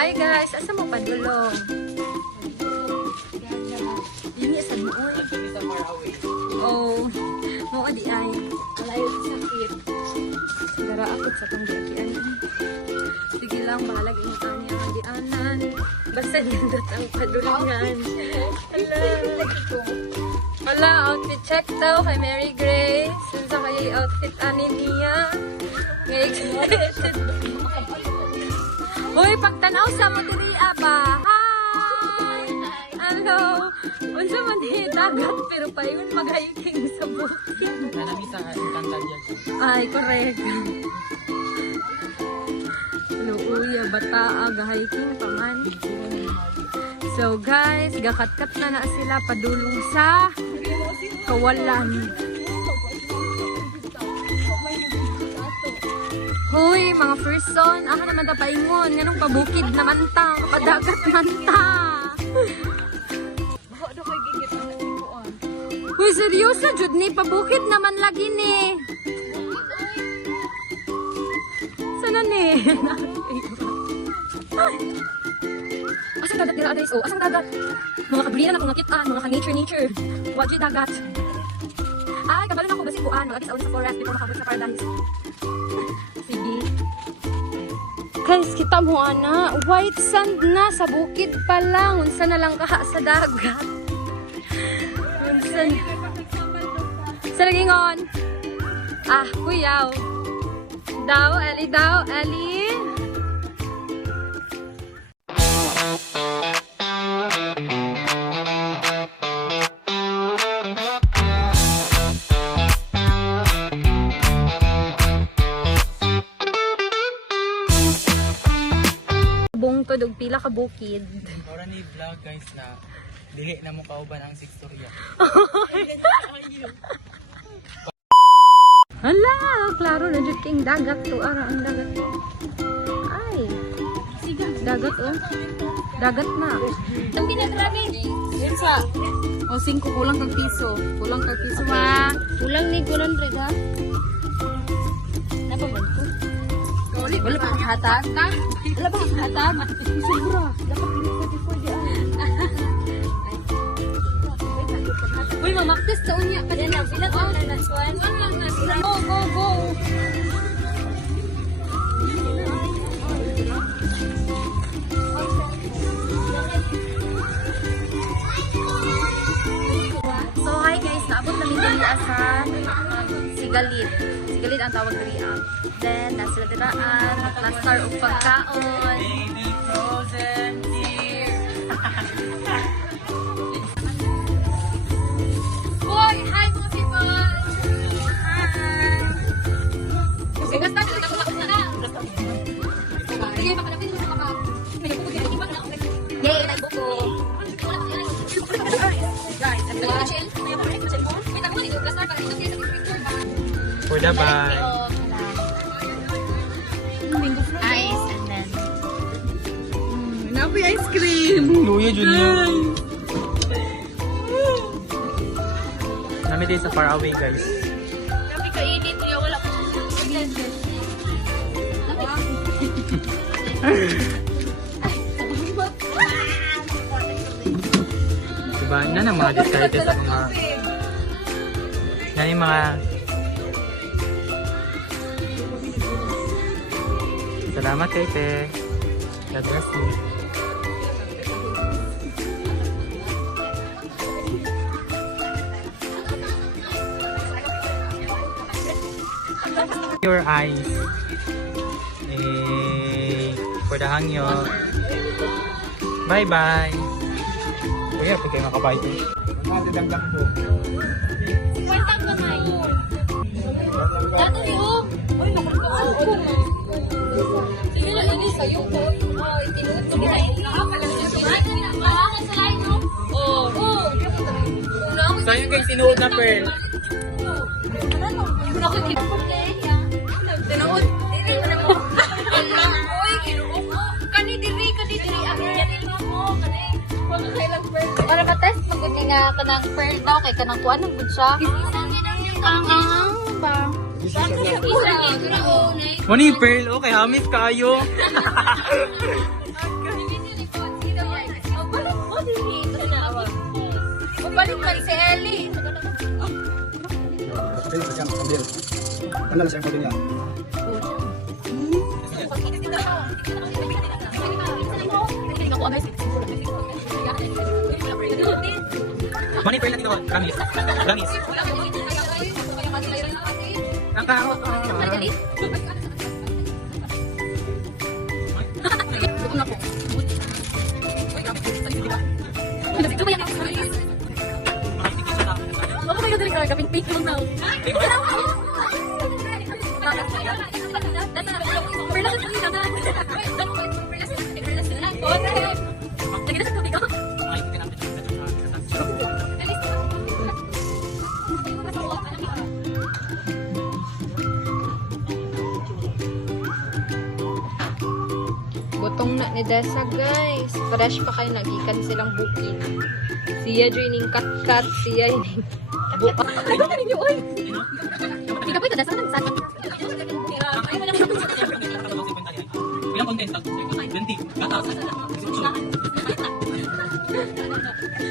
Hi guys, asa mo padulong? Yun isa mo oy. Oh, mo adi ay. Malayo sa sakit. Dara akot sa panggiakian. Sige lang, bahalag inutan niya ang dianan. Basta nindot ang padulungan. Hala, outfit check daw kay Mary Grace. Yun sa kay outfit ani niya. Excited. Uy, pagtanaw sa mo diri aba. Hi! Hello! Unsa man dagat pero payon mag-hiking sa bukid. Nalami sa Encantadia. Ay, correct. Luuya, bataa, ga-hiking pa man. So guys, gakat-kat na sila padulong sa Kawalan. Hoy, mga person, ako naman na paingon. Ganong pabukid naman ta, padagat man ta. Hoy, seryoso, Jud ni, pabukid naman lagi ni. Sana ni? Asang dagat nila, guys? Oh, asang dagat? Mga kabliran ako nakitaan, mga ka-nature. Wadji dagat. Ay, kabalon ako basikuan. Mag-agis ako sa forest, before makabot sa paradise. Sige. Guys, kita mo ana, white sand na sa bukid pa lang. Unsa na lang kaha sa dagat. Unsa. Sa lagingon. Ah, kuyaw. Daw, Ellie. Bungtod og pila ka bukid. Ora ni vlog guys na dili na mo kauban ang Sixtoria. Hala, klaro na jud king dagat to, ara ang dagat to. Ay. Dagat oh. Dagat na. Ang pinagrabe. Sa o 5 kulang kag piso. Kulang kag piso ma. Kulang ni 100 ha. Napa ba ko? Wala pa hatag? Wala pa hatag? Sobra. Dapat before di Uy, mamaktis sa unya. Pwede na. Bilang on na last one. Go. So, hi guys. Naabot namin dali sa Sigalit. Sigalit ang tawag dali. Then, nasa latiraan. Na-star og pagkaon. Baby frozen dear. Boy, hi mga people! Hi! Sige, basta na ako na. Sige, makalapin mo ka pa. May buko din iba na ako. Yay, nagbuko. Guys, I'm gonna chill. Wait, ako dito basta para ito sa picture ba. For the bye. Ice and then Nabi ice cream. Luya Junior. Nami din sa far away guys. Nabi kainit niya wala pa. Diba? Na ng mga discarded sa mga yan yung mga salamat kay Te. God bless you. Your eyes. For the hangyo. Bye-bye. Kuya, pwede kayo makabay ko. Madadagdag po. Pantang ka na yun. Dato niyo. Uy, nakarkaan ko na. Sige lang, ini sa'yo ko. Itinuot ko nila. Nakakan sa line, no? Oo. Sa'yo guys, sinuod na pearl. Tinuot. Uy, kinuot mo. Kanidiri. Ang yanin mo. Para matest magod nga kanang pearl daw kay kanang kuan ng good siya. Ba. Mani pearl, okay, hamis kayo. Balik man si Ellie. Ayun, siya, sambil. Ano na siya ang photo niya? Money per lang dito. Promise. Promise. Nakakot. Butong na ni Dessa, guys. Fresh pa kayo, nagikan silang bukid. Siya joining kat-kat, siya yung buka. Ay, ba ninyo, oy! Hindi ka po ito, Dessa, nagsakit. Ilang content? 20. Gatas.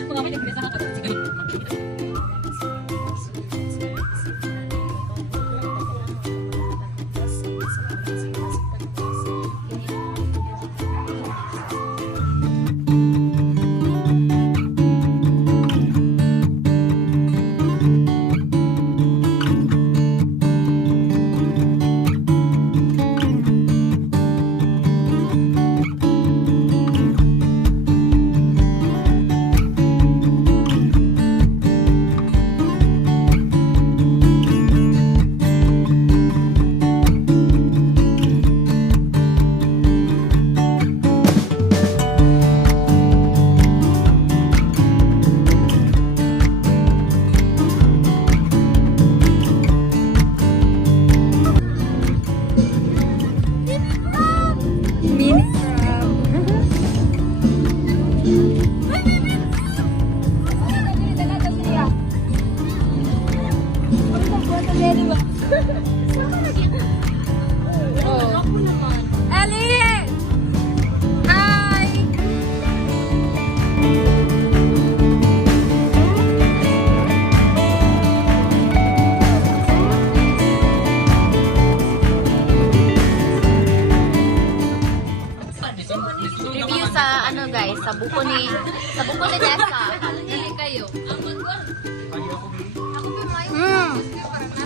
Mga may nagpresa ka. Review sa ano guys, sa buko ni Dessa. Dili kayo.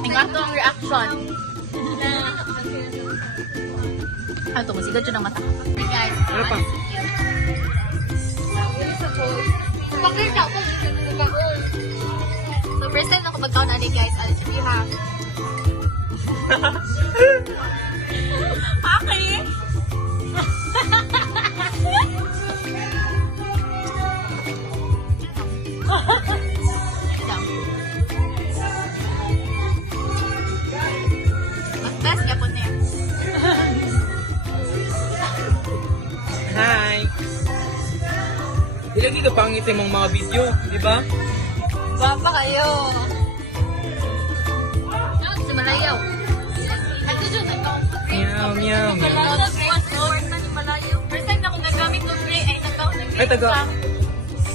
Tingnan ko ang reaction. Ano to, masigad yun ang mata. Hey guys. Ano pa? So first time ako magkaon ali guys. I'll review ha. Okay. Best ka po niya. Hi! Ilagi ka pangit yung mga video, di ba? Guwapa kayo. Sa Malayaw. Ito dyan, Meow, meow, meow. First time na ako nagamit ng gray, ay nagkaon ng Ay, taga.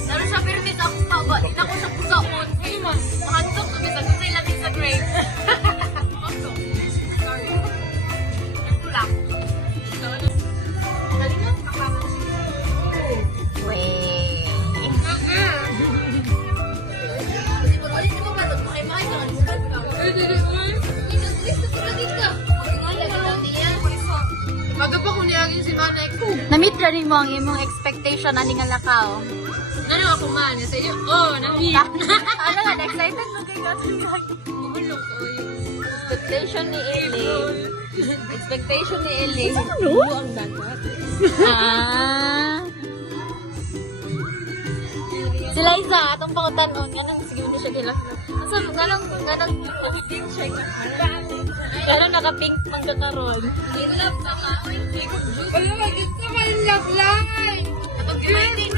Naroon siya permit ako pa, ba? Di na ko sa pusaon. Mahantok ko, bisa ko sa'yo lating sa gray. Sorry. Nagkulak. Dali na, Weh. Kasi pag walis mo ba, magpakaimahay ka, nagsulat ka. Magapa ko niyagin si Manek. Na-meet na rin mo ang imong expectation ani nga lakaw. Ano ako man? Sa iyo? Oh, na-meet. Ano nga, excited mo kay Gatulog? Bumulong ko yun. Expectation ni Ellie. Expectation ni Ellie. Ano? Ang dagat. Ah. Si Liza, atong pakutanon. Ganang, sige mo na siya gila. Ganang nakapink siya. Ganang nakapink magkakaroon. In love ka nga. Wala magit ka man love line. Kapag kumain niya.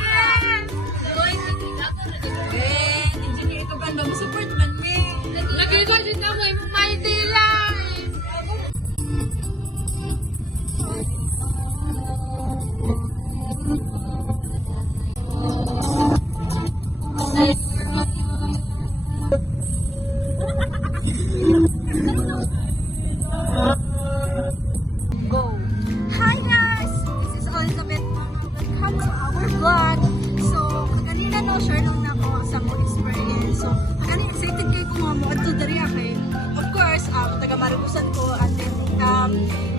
Engineer ka ba? Mag-support man me. Nakita din na mo yung mighty line. sa akong experience. So, kani excited kay ko nga mo adto diri kay of course, taga Marugusan ko and then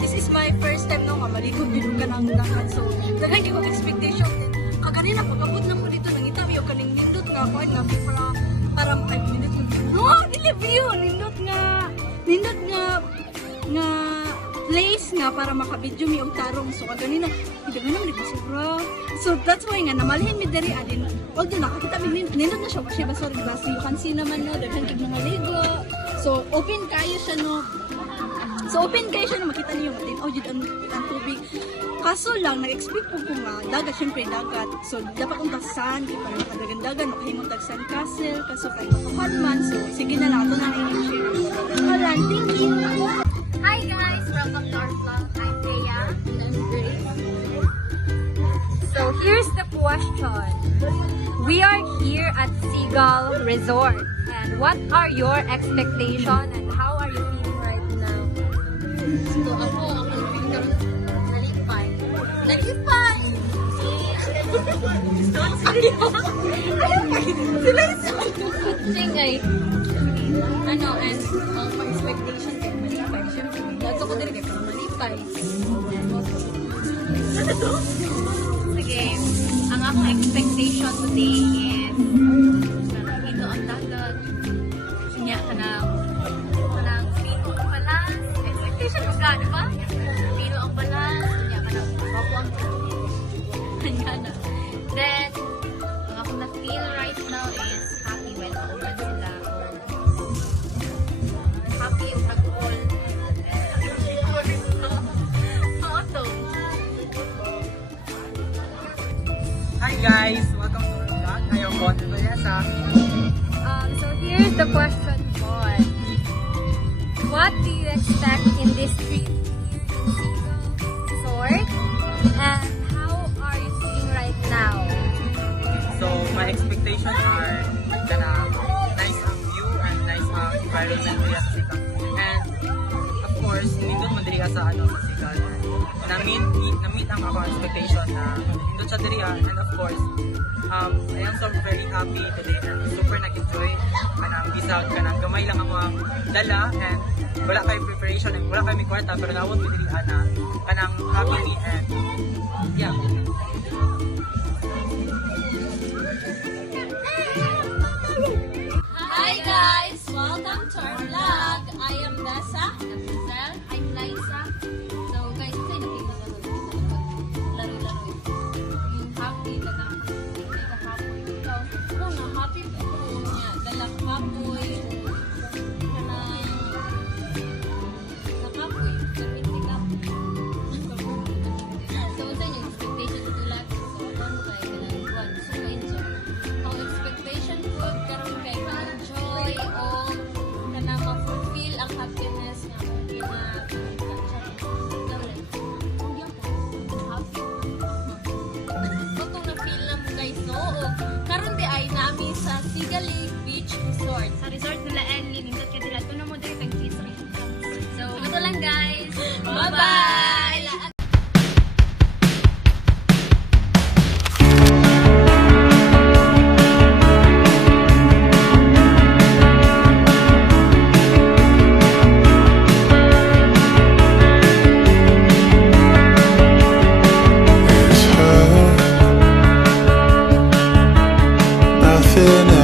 this is my first time no nga malikod dito ka nang dagat. So, daghan kay ko expectation din. Kaganina pagabot na ko dito nangita mi og kaning nindot nga kuan nga para ay nindot nga. No, dili view nindot nga place nga para makabidyo mi og tarong. So kaganina hindi naman ni sobra. So that's why nga namalhin mi diri adin. Although nakakita mi nindot na siya kasi basura basi you can see naman no daghan kig mga ligo. So open kayo siya no. So open kayo siya na makita niyo matin oh jud ang tubig. Kaso lang na-expect ko nga dagat syempre dagat. So dapat kong tasan di para makadagan-dagan makahingon tag sand castle kaso kay makapadman. So sige na lang ato na i-share. Wala, thank you. Hi guys! Welcome to our vlog. I'm Thea. And I'm Grace. So here's the question. We are here at Seagull Resort. And what are your expectations and how are you feeling right now? So ako feeling karon nalipay. Nalipay! Singay. Ano, and ang expectation kay malipay. Siyempre, nagto ko dili kay para malipay. Sige, ang akong expectation today is ito ang dagat. Sinya ka na feel ang balas. Expectation mo ka, di ba? Feel ang balas. Sinya ka na wapuang kanya na. Then, ang akong na-feel right now is happy when ulan sila. Happy yung nag-all. Oo to. Hi guys! Welcome to our vlog. Ngayon po, ito Yasa. So here's the question for what do you expect in this trip here in Seagull Resort? And how are you feeling right now? So, my expectations are na nice ang view and nice ang environment dito sa Sigal. And, of course, nindot man diri sa sa Sigal. Na-meet ang ako expectation na nindot siya diri and of course, I am so very happy today and super nag-enjoy kanang bisag kanang gamay lang ako ang dala and wala kay preparation and wala kay may kwarta pero nawon ko diri ana kanang happy and yeah. Hi guys! Welcome to our vlog. I am Dasa. I'm Liza. So guys, kasi nakita ko laro-laro. Yung happy na naka-happy. So, na happy po niya. Dalang kapoy. Nakapoy. Kapit kapoy. So, sa inyo, expectation ito lang. So, ano kayo? Ganang buwan. So, enjoy. Ang expectation ko, karoon kayo ma-enjoy o na ma-fulfill ang happiness niya. Kung na-feel na mo guys, no? O, karon di ay namin sa Sigali Beach Resort. Sa resort nila Ellie, nindot ka dila. Ito na mo diri kag kiss. So, ito lang guys. Bye-bye! Nothing